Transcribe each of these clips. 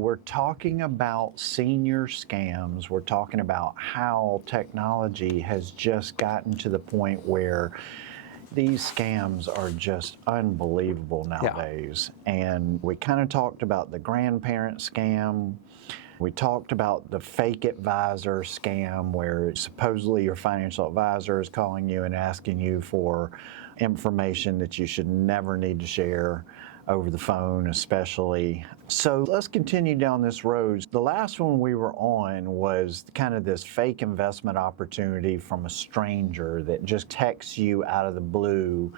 We're talking about senior scams. We're talking about how technology has just gotten to the point where these scams are just unbelievable nowadays. Yeah. And we kind of talked about the grandparent scam. We talked about the fake advisor scam, where supposedly your financial advisor is calling you and asking you for information that you should never need to share over the phone especially. So let's continue down this road. The last one we were on was kind of this fake investment opportunity from a stranger that just texts you out of the blue.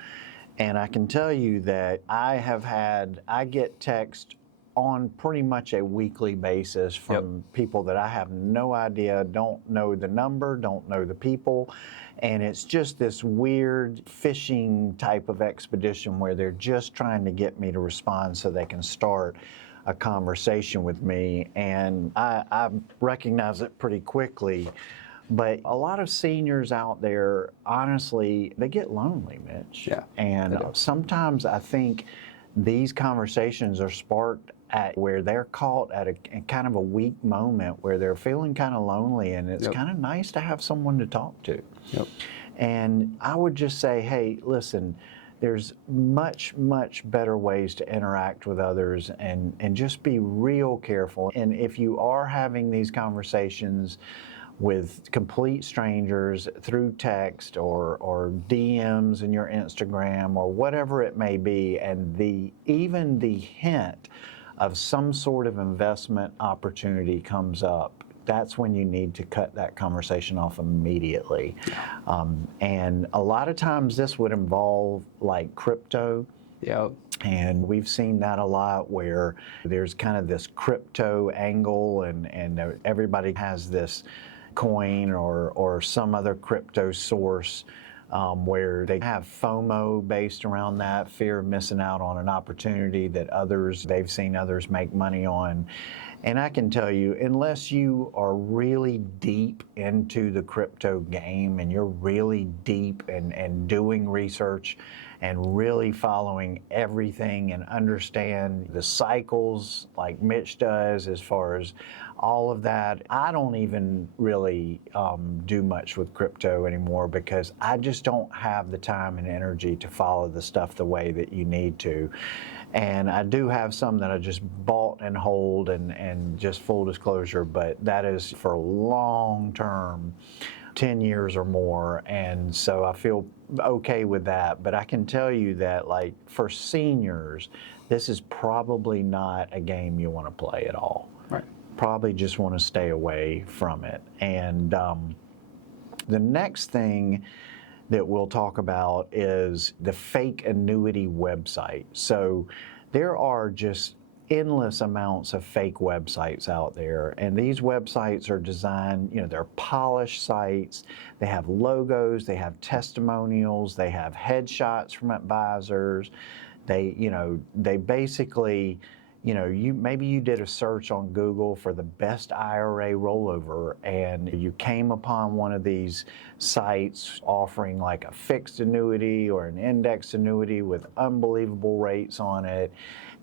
And I can tell you that I get text on pretty much a weekly basis from people that I have no idea, don't know the number, don't know the people. And it's just this weird phishing type of expedition where they're just trying to get me to respond so they can start a conversation with me. And I recognize it pretty quickly. But a lot of seniors out there, honestly, they get lonely, Mitch. Yeah. And sometimes I think these conversations are sparked at where they're caught at a kind of a weak moment where they're feeling kind of lonely, and it's kind of nice to have someone to talk to. Yep. And I would just say, hey, listen, there's much, much better ways to interact with others, and just be real careful. And if you are having these conversations with complete strangers through text or DMs in your Instagram or whatever it may be, and even the hint of some sort of investment opportunity comes up, that's when you need to cut that conversation off immediately. And a lot of times this would involve like crypto. Yep. And we've seen that a lot where there's kind of this crypto angle, and everybody has this coin or some other crypto source where they have FOMO based around that, fear of missing out on an opportunity that they've seen others make money on. And I can tell you, unless you are really deep into the crypto game and you're really deep and doing research and really following everything and understand the cycles like Mitch does as far as all of that, I don't even really do much with crypto anymore because I just don't have the time and energy to follow the stuff the way that you need to. And I do have some that I just bought and hold, and just full disclosure, but that is for long term, 10 years or more. And so I feel okay with that. But I can tell you that, like, for seniors, this is probably not a game you want to play at all. Right. Probably just want to stay away from it. And the next thing that we'll talk about is the fake annuity website. So there are just endless amounts of fake websites out there, and these websites are designed, they're polished sites. They have logos, they have testimonials, they have headshots from advisors. They basically, maybe you did a search on Google for the best IRA rollover, and you came upon one of these sites offering like a fixed annuity or an indexed annuity with unbelievable rates on it.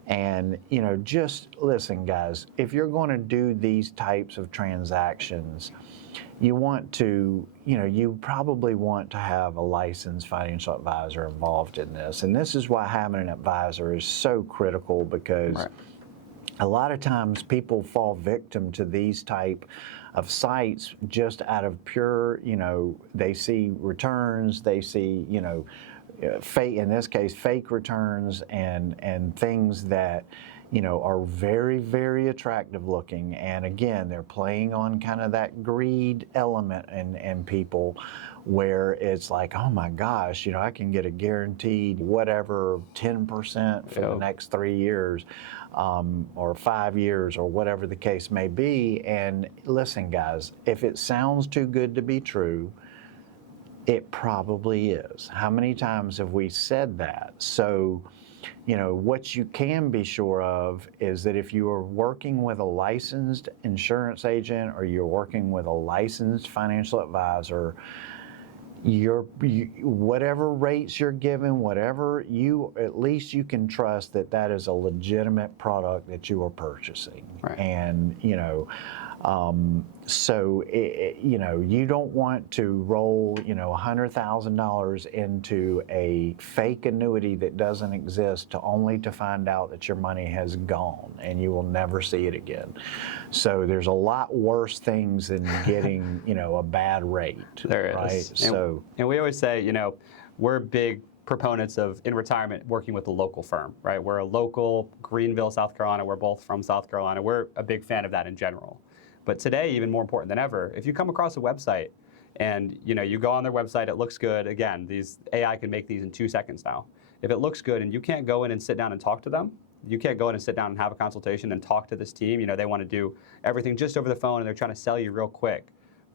And, just listen, guys, if you're going to do these types of transactions, you probably want to have a licensed financial advisor involved in this. And this is why having an advisor is so critical, because a lot of times people fall victim to these type of sites just out of pure, they see returns, they see, fake, in this case, fake returns and things that, are very, very attractive looking. And again, they're playing on kind of that greed element in people, where it's like, oh my gosh, I can get a guaranteed whatever 10% for the next 3 years, or 5 years, or whatever the case may be. And listen, guys, if it sounds too good to be true, it probably is. How many times have we said that? So, what you can be sure of is that if you are working with a licensed insurance agent or you're working with a licensed financial advisor, whatever rates you're given, whatever at least you can trust that that is a legitimate product that you are purchasing. Right. And, so, you don't want to roll, $100,000 into a fake annuity that doesn't exist only to find out that your money has gone and you will never see it again. So there's a lot worse things than getting, a bad rate. There right? is. And we always say, we're big proponents of, in retirement, working with a local firm, right? We're a local, Greenville, South Carolina. We're both from South Carolina. We're a big fan of that in general. But today, even more important than ever, if you come across a website and you go on their website, it looks good. Again, these AI can make these in 2 seconds now. If it looks good and you can't go in and sit down and talk to them, you can't go in and sit down and have a consultation and talk to this team. They want to do everything just over the phone and they're trying to sell you real quick.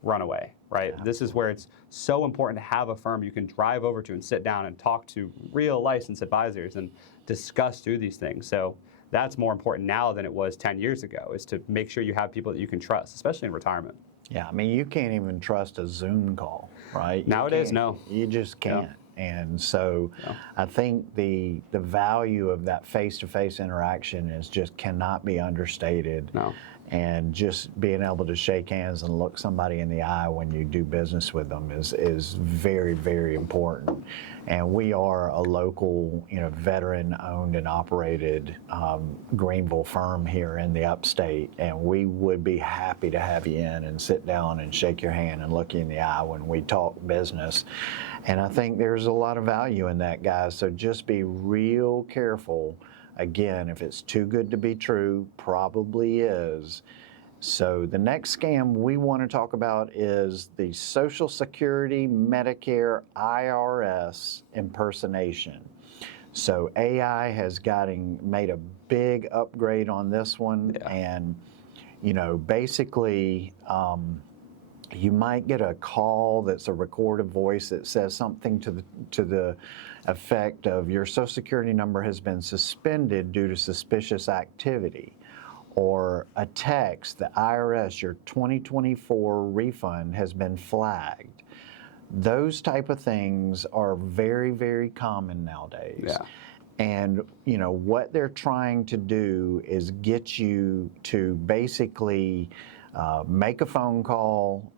Run away, right? Yeah. This is where it's so important to have a firm you can drive over to and sit down and talk to real licensed advisors and discuss through these things. So that's more important now than it was 10 years ago, is to make sure you have people that you can trust, especially in retirement. Yeah, you can't even trust a Zoom call, right? Nowadays, no. You just can't. Yeah. And so I think the value of that face-to-face interaction cannot be understated. No. And just being able to shake hands and look somebody in the eye when you do business with them is very, very important. And we are a local, veteran-owned and operated Greenville firm here in the upstate, and we would be happy to have you in and sit down and shake your hand and look you in the eye when we talk business. And I think there's a lot of value in that, guys. So just be real careful. Again, if it's too good to be true, probably is. So the next scam we want to talk about is the Social Security, Medicare, IRS impersonation. So AI has made a big upgrade on this one. Yeah. And, basically, you might get a call that's a recorded voice that says something to the effect of, your Social Security number has been suspended due to suspicious activity, or a text, the IRS, your 2024 refund has been flagged. Those type of things are very, very common nowadays. Yeah. And, what they're trying to do is get you to basically make a phone call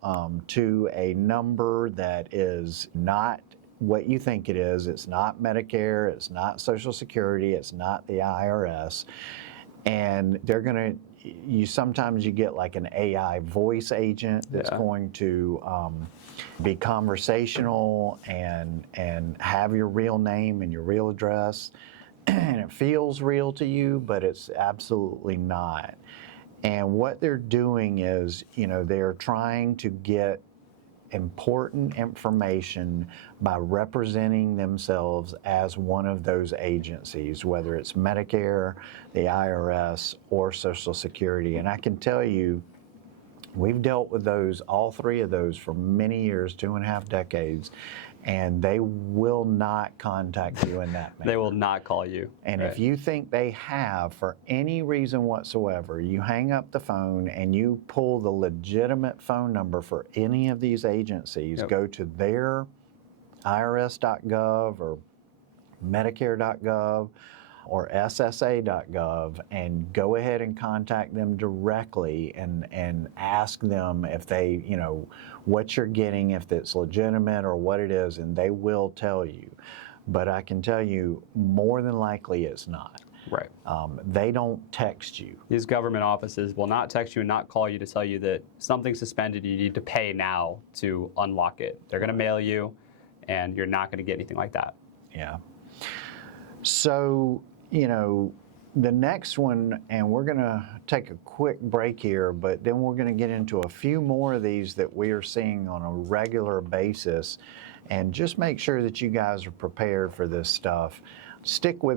to a number that is not what you think it is. It's not Medicare, it's not Social Security, it's not the IRS. And they're going to, sometimes you get like an AI voice agent that's going to be conversational and have your real name and your real address. And it feels real to you, but it's absolutely not. And what they're doing is, they're trying to get important information by representing themselves as one of those agencies, whether it's Medicare, the IRS, or Social Security. And I can tell you, we've dealt with all three of those for many years, 2.5 decades, and they will not contact you in that manner. They will not call you. And if you think they have, for any reason whatsoever, you hang up the phone and you pull the legitimate phone number for any of these agencies, go to their IRS.gov or Medicare.gov or SSA.gov and go ahead and contact them directly and ask them if they, what you're getting, if it's legitimate or what it is, and they will tell you. But I can tell you, more than likely it's not. Right. They don't text you. These government offices will not text you and not call you to tell you that something's suspended, you need to pay now to unlock it. They're going to mail you, and you're not going to get anything like that. Yeah. So, the next one, and we're going to take a quick break here, but then we're going to get into a few more of these that we are seeing on a regular basis, and just make sure that you guys are prepared for this stuff. Stick with